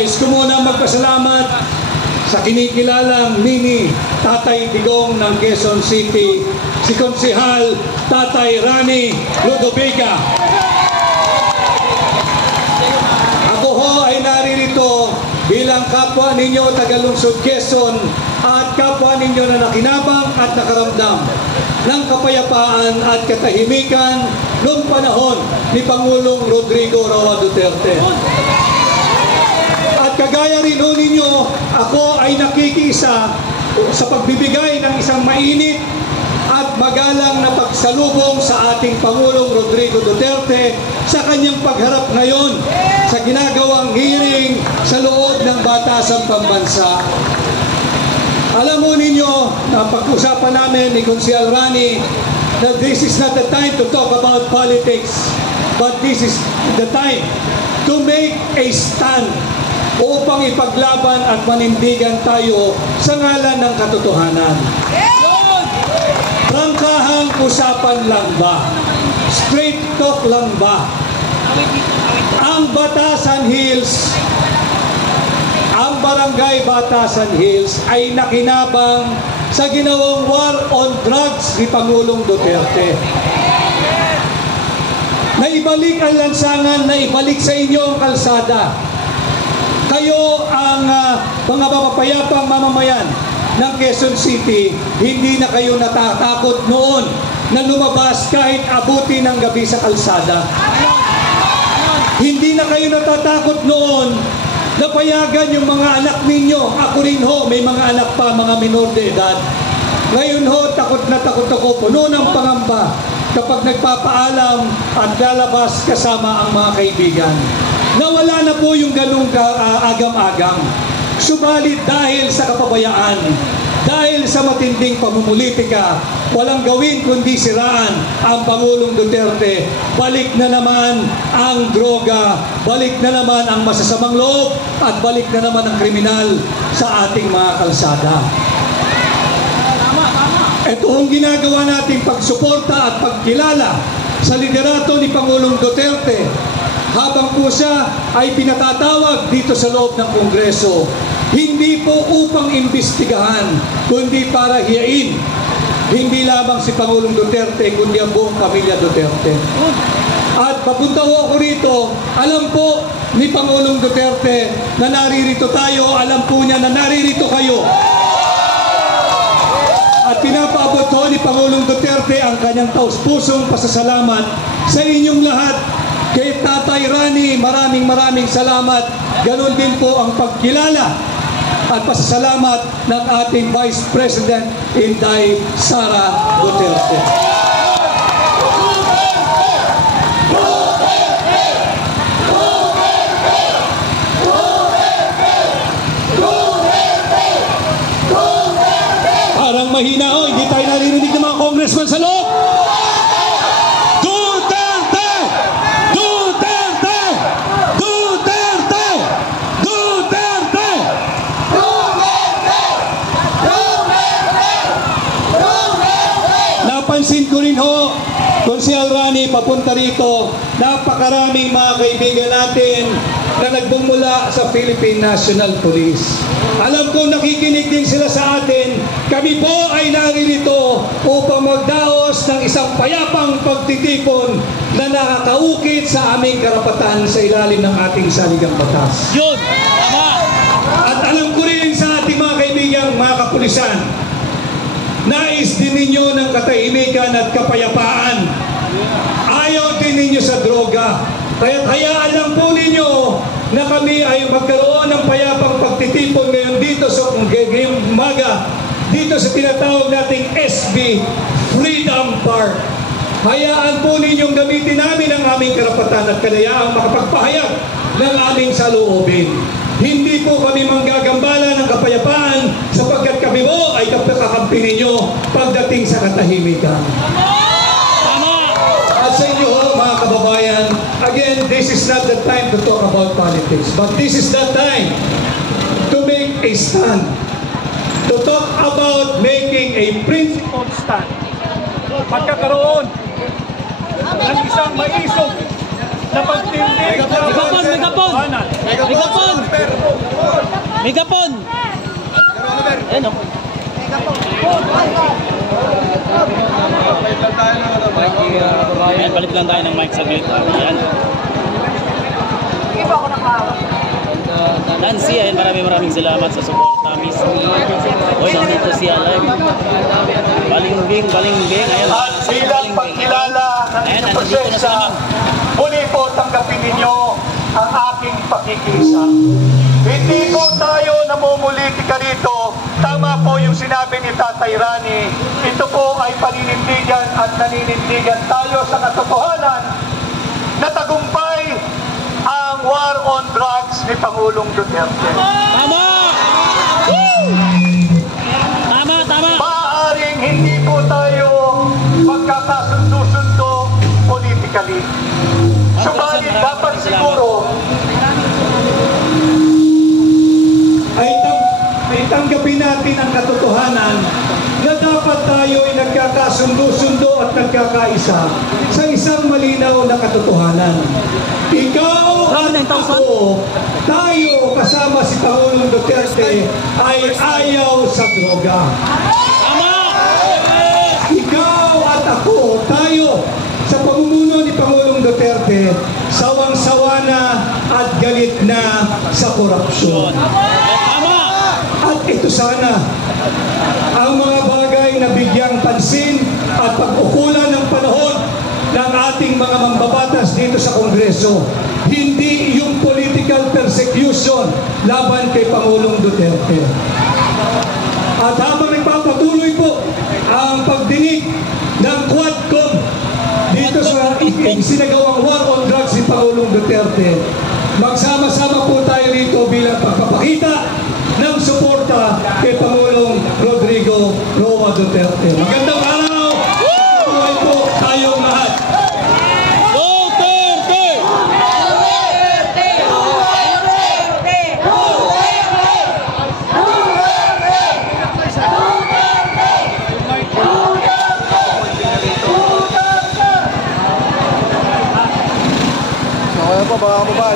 Nais ko muna magpasalamat sa kinikilalang mini Tatay Digong ng Quezon City, si Konsehal Tatay Rani Ludovica. Ako ho ay naririto bilang kapwa ninyo taga-lungsod Quezon at kapwa ninyo na nakinabang at nakaramdam ng kapayapaan at katahimikan noong panahon ni Pangulong Rodrigo Roa Duterte. At kagaya rin ho ninyo, ako ay nakikiisa sa pagbibigay ng isang mainit at magalang na pagsalubong sa ating Pangulong Rodrigo Duterte sa kanyang pagharap ngayon sa ginagawang hearing sa loob ng Batasang Pambansa. Alam mo ninyo, napag-usapan namin ni Konsehal Rani that this is not the time to talk about politics, but this is the time to make a stand upang ipaglaban at manindigan tayo sa ngalan ng katotohanan. Prangkahang usapan lang ba? Straight talk lang ba? Ang Batasan Hills, ang Barangay Batasan Hills ay nakinabang sa ginawang war on drugs ni Pangulong Duterte. Naibalik ang lansangan, naibalik sa inyo ang kalsada. Kayo ang mga mapapayapang mamamayan ng Quezon City, hindi na kayo natatakot noon na lumabas kahit abuti ng gabi sa kalsada. Hindi na kayo natatakot noon na payagan yung mga anak ninyo. Ako rin ho, may mga anak pa, mga minor de edad. Ngayon ho, takot na takot ako, puno ng pangamba kapag nagpapaalam at lalabas kasama ang mga kaibigan. Nawala na po yung ganung agam-agam. Subalit dahil sa kapabayaan, dahil sa matinding pamumulitika, walang gawin kundi siraan ang Pangulong Duterte. Balik na naman ang droga, balik na naman ang masasamang loob, at balik na naman ang kriminal sa ating mga kalsada. Ito ang ginagawa nating pagsuporta at pagkilala sa liderato ni Pangulong Duterte habang po siya ay pinatatawag dito sa loob ng Kongreso. Hindi po upang imbestigahan, kundi para hiyain. Hindi lamang si Pangulong Duterte, kundi ang buong pamilya Duterte. At papunta ho ako rito, alam po ni Pangulong Duterte na naririto tayo, alam po niya na naririto kayo. At pinapaabot ho ni Pangulong Duterte ang kanyang taus-pusong pasasalamat sa inyong lahat. Kay Tatay Rani, maraming salamat. Ganon din po ang pagkilala at pasasalamat ng ating Vice President Inday Sara Duterte. Parang mahina ho, hindi tayo naririnig ng mga congressman sa loob. Napansin ko rin ho, Konsehal Rani, papunta rito, napakaraming mga kaibigan natin na nagbumula sa Philippine National Police. Alam ko nakikinig din sila sa atin. Kami po ay naririto upang magdaos ng isang payapang pagtitipon na nakakaukit sa aming karapatan sa ilalim ng ating saligang batas. Yun! Tama! At alam ko rin sa ating mga kaibigan, mga kapulisan, nais din ninyo ng katahimikan at kapayapaan. Ayaw din ninyo sa droga. Kaya hayaan lang po ninyo na kami ay magkaroon ng payapang pagtitipon ngayon dito sa ngayong umaga, dito sa tinatawag nating SB Freedom Park. Hayaan po ninyong gamitin namin ang aming karapatan at kadayaang makapagpahayag ng aming saloobin. Hindi po kami manggagambala ng kapayapaan sapagkat kami po ay kakampi ninyo pagdating sa katahimikan. At sa inyo mga kababayan, again, this is not the time to talk about politics, but this is the time to make a stand, to talk about making a principled stand. Pagkakaroon ng isang maisog na pagtindig na Megapon! Megapon! Ayan o. Ayan, palit lang tayo ng mic saglit. Ayan. Nancy, ayan, maraming salamat sa suporta, Miss. Hoy, nandito si Alam. Balingbing. Ayan, At bilang pagkilala ng ayan, inyong nandito na presensya, sila, ma'am. muli po tanggapin ninyo ang aking pakikisa. Hindi po tayo namumulitika rito. Tama po yung sinabi ni Tatay Rani. Ito po ay paninindigan at naninindigan tayo sa katotohanan na tagumpay ang war on drugs ni Pangulong Duterte. Tama! Tama! Maaaring hindi po tayo magkakasundo-sundo politically. Subalit dapat siguro ay tanggapin natin ang katotohanan na dapat tayo ay nagkakasundo-sundo at nagkakaisa sa isang malinaw na katotohanan. Ikaw at ako, tayo kasama si Pangulong Duterte ay ayaw sa droga. Ikaw at ako, tayo sa pamumuno ni Pangulong Duterte, sawang-sawa na at galit na sa korupsyon. At ito sana ang mga bagay na bigyang pansin at pag-ukulan ng panahon ng ating mga mambabatas dito sa Kongreso. Hindi yung political persecution laban kay Pangulong Duterte. At habang nagpapatuloy po ang pagdinig ng Quadcom dito sa sinagawang war on drugs si Pangulong Duterte, magsama-sama po tayo rito bilang pagpapakita ng suporta kay Pangulong Rodrigo Roa Duterte. Magandang araw! Buhay po tayong lahat! Duterte! Okay po, baka